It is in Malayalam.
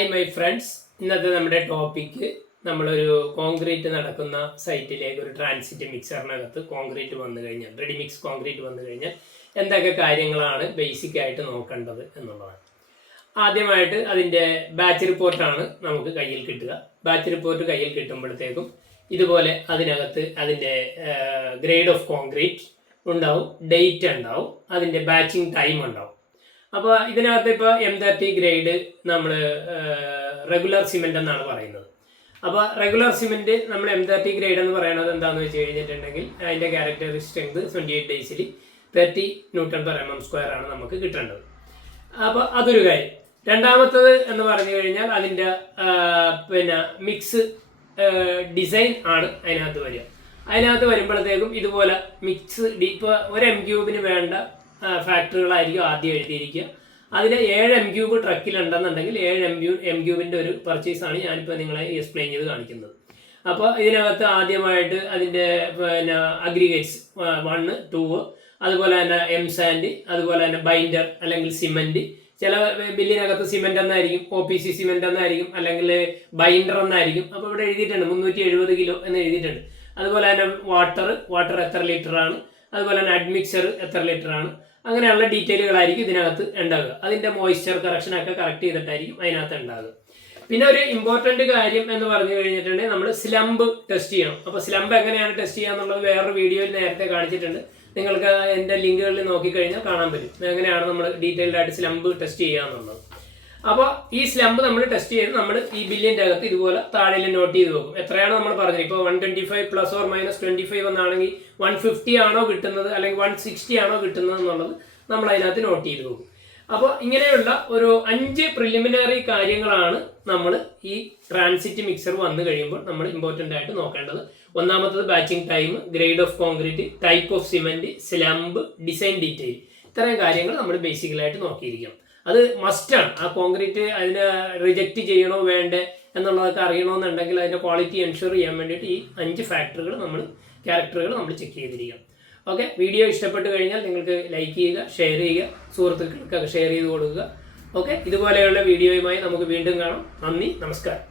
ഹായ് മൈ ഫ്രണ്ട്സ്, ഇന്നത്തെ നമ്മുടെ ടോപ്പിക്ക് നമ്മളൊരു കോൺക്രീറ്റ് നടക്കുന്ന സൈറ്റിലേക്ക് ഒരു ട്രാൻസിറ്റ് മിക്സറിനകത്ത് കോൺക്രീറ്റ് വന്നു കഴിഞ്ഞാൽ, റെഡി മിക്സ് കോൺക്രീറ്റ് വന്നു കഴിഞ്ഞാൽ എന്തൊക്കെ കാര്യങ്ങളാണ് ബേസിക് ആയിട്ട് നോക്കേണ്ടത് എന്നുള്ളതാണ്. ആദ്യമായിട്ട് അതിൻ്റെ ബാച്ച് റിപ്പോർട്ടാണ് നമുക്ക് കയ്യിൽ കിട്ടുക. ബാച്ച് റിപ്പോർട്ട് കയ്യിൽ കിട്ടുമ്പോഴത്തേക്കും ഇതുപോലെ അതിനകത്ത് അതിൻ്റെ ഗ്രേഡ് ഓഫ് കോൺക്രീറ്റ് ഉണ്ടാവും, ഡേറ്റ് ഉണ്ടാവും, അതിൻ്റെ ബാച്ചിങ് ടൈം ഉണ്ടാവും. അപ്പോൾ ഇതിനകത്ത് ഇപ്പോൾ M30 ഗ്രേഡ് നമ്മൾ റെഗുലർ സിമെൻ്റ് എന്നാണ് പറയുന്നത്. അപ്പോൾ റെഗുലർ സിമെൻറ്റ് നമ്മൾ M30 ഗ്രേഡ് എന്ന് പറയുന്നത് എന്താണെന്ന് വെച്ച് കഴിഞ്ഞിട്ടുണ്ടെങ്കിൽ അതിൻ്റെ ക്യാരക്ടറിസ്റ്റിക് സ്ട്രെങ്ത് 28 ഡേയ്സിൽ 30 Nm/mm² ആണ് നമുക്ക് കിട്ടേണ്ടത്. അപ്പോൾ അതൊരു കാര്യം. രണ്ടാമത്തത് എന്ന് പറഞ്ഞു കഴിഞ്ഞാൽ അതിൻ്റെ മിക്സ് ഡിസൈൻ ആണ് അതിനകത്ത് വരിക. അതിനകത്ത് വരുമ്പോഴത്തേക്കും ഇതുപോലെ മിക്സ് ഇപ്പോൾ ഒരു M³ വേണ്ട ഫാക്ടറികളായിരിക്കും ആദ്യം എഴുതിയിരിക്കുക. അതിന് 7 M³ ട്രക്കിലുണ്ടെന്നുണ്ടെങ്കിൽ 7 M³ ഒരു പർച്ചേസാണ് ഞാനിപ്പോൾ നിങ്ങളെ എക്സ്പ്ലെയിൻ ചെയ്ത് കാണിക്കുന്നത്. അപ്പോൾ ഇതിനകത്ത് ആദ്യമായിട്ട് അതിൻ്റെ അഗ്രിഗേറ്റ്സ് 1, 2, അതുപോലെ തന്നെ എം സാൻഡ്, അതുപോലെ തന്നെ ബൈൻഡർ അല്ലെങ്കിൽ സിമെൻറ്റ്. ചില ബില്ലിനകത്ത് സിമെൻ്റ് എന്നായിരിക്കും, OPC സിമെൻ്റ് എന്നായിരിക്കും, അല്ലെങ്കിൽ ബൈൻഡർ എന്നായിരിക്കും. അപ്പോൾ ഇവിടെ എഴുതിയിട്ടുണ്ട് 370 കിലോ എന്ന് എഴുതിയിട്ടുണ്ട്. അതുപോലെ തന്നെ വാട്ടർ എത്ര ലിറ്ററാണ്, അതുപോലെ തന്നെ അഡ്മിക്സർ എത്ര ലിറ്ററാണ്, അങ്ങനെയുള്ള ഡീറ്റെയിലുകളായിരിക്കും ഇതിനകത്ത് ഉണ്ടാകുക. അതിൻ്റെ മോയ്സ്ചർ കറക്ഷനൊക്കെ കറക്റ്റ് ചെയ്തിട്ടായിരിക്കും അതിനകത്ത് ഉണ്ടാകുക. പിന്നെ ഒരു ഇമ്പോർട്ടൻറ്റ് കാര്യം എന്ന് പറഞ്ഞു കഴിഞ്ഞിട്ടുണ്ടെങ്കിൽ നമ്മൾ സ്ലംബ് ടെസ്റ്റ് ചെയ്യണം. അപ്പോൾ സ്ലംബ് എങ്ങനെയാണ് ടെസ്റ്റ് ചെയ്യുക എന്നുള്ളത് വേറൊരു വീഡിയോയിൽ നേരത്തെ കാണിച്ചിട്ടുണ്ട്. നിങ്ങൾക്ക് എൻ്റെ ലിങ്കുകളിൽ നോക്കിക്കഴിഞ്ഞാൽ കാണാൻ പറ്റും എങ്ങനെയാണ് നമ്മൾ ഡീറ്റെയിൽഡ് ആയിട്ട് സ്ലംബ് ടെസ്റ്റ് ചെയ്യുക എന്നുള്ളത്. അപ്പോൾ ഈ സ്ലംബ് നമ്മൾ ടെസ്റ്റ് ചെയ്ത് നമ്മൾ ഈ ബില്ലിൻ്റെ അകത്ത് ഇതുപോലെ താഴെ നോട്ട് ചെയ്ത് വെക്കും. എത്രയാണ് നമ്മൾ പറഞ്ഞത്, ഇപ്പോൾ 125 ± 25 എന്നാണെങ്കിൽ 150 ആണോ കിട്ടുന്നത് അല്ലെങ്കിൽ 160 ആണോ കിട്ടുന്നത് എന്നുള്ളത് നമ്മൾ അതിനകത്ത് നോട്ട് ചെയ്ത് വെക്കും. അപ്പോൾ ഇങ്ങനെയുള്ള ഒരു 5 പ്രിലിമിനറി കാര്യങ്ങളാണ് നമ്മൾ ഈ ട്രാൻസിറ്റ് മിക്സർ വന്നു കഴിയുമ്പോൾ നമ്മൾ ഇമ്പോർട്ടൻ്റ് ആയിട്ട് നോക്കേണ്ടത്. ഒന്നാമത്തത് batching time, grade of concrete, type of cement, slump, design detail. ഇത്രയും കാര്യങ്ങൾ നമ്മൾ ബേസിക്കലായിട്ട് നോക്കിയിരിക്കണം. അത് മസ്റ്റാണ്. ആ കോൺക്രീറ്റ് അതിനെ റിജക്റ്റ് ചെയ്യണോ വേണ്ടേ എന്നുള്ളതൊക്കെ അറിയണമെന്നുണ്ടെങ്കിൽ അതിൻ്റെ ക്വാളിറ്റി എൻഷുർ ചെയ്യാൻ വേണ്ടിയിട്ട് ഈ 5 ക്യാരക്ടറുകൾ നമ്മൾ ചെക്ക് ചെയ്തിരിക്കണം. ഓക്കെ, വീഡിയോ ഇഷ്ടപ്പെട്ട് കഴിഞ്ഞാൽ നിങ്ങൾക്ക് ലൈക്ക് ചെയ്യുക, ഷെയർ ചെയ്യുക, സുഹൃത്തുക്കൾക്കൊക്കെ ഷെയർ ചെയ്ത് കൊടുക്കുക. ഓക്കെ, ഇതുപോലെയുള്ള വീഡിയോയുമായി നമുക്ക് വീണ്ടും കാണാം. നന്ദി, നമസ്കാരം.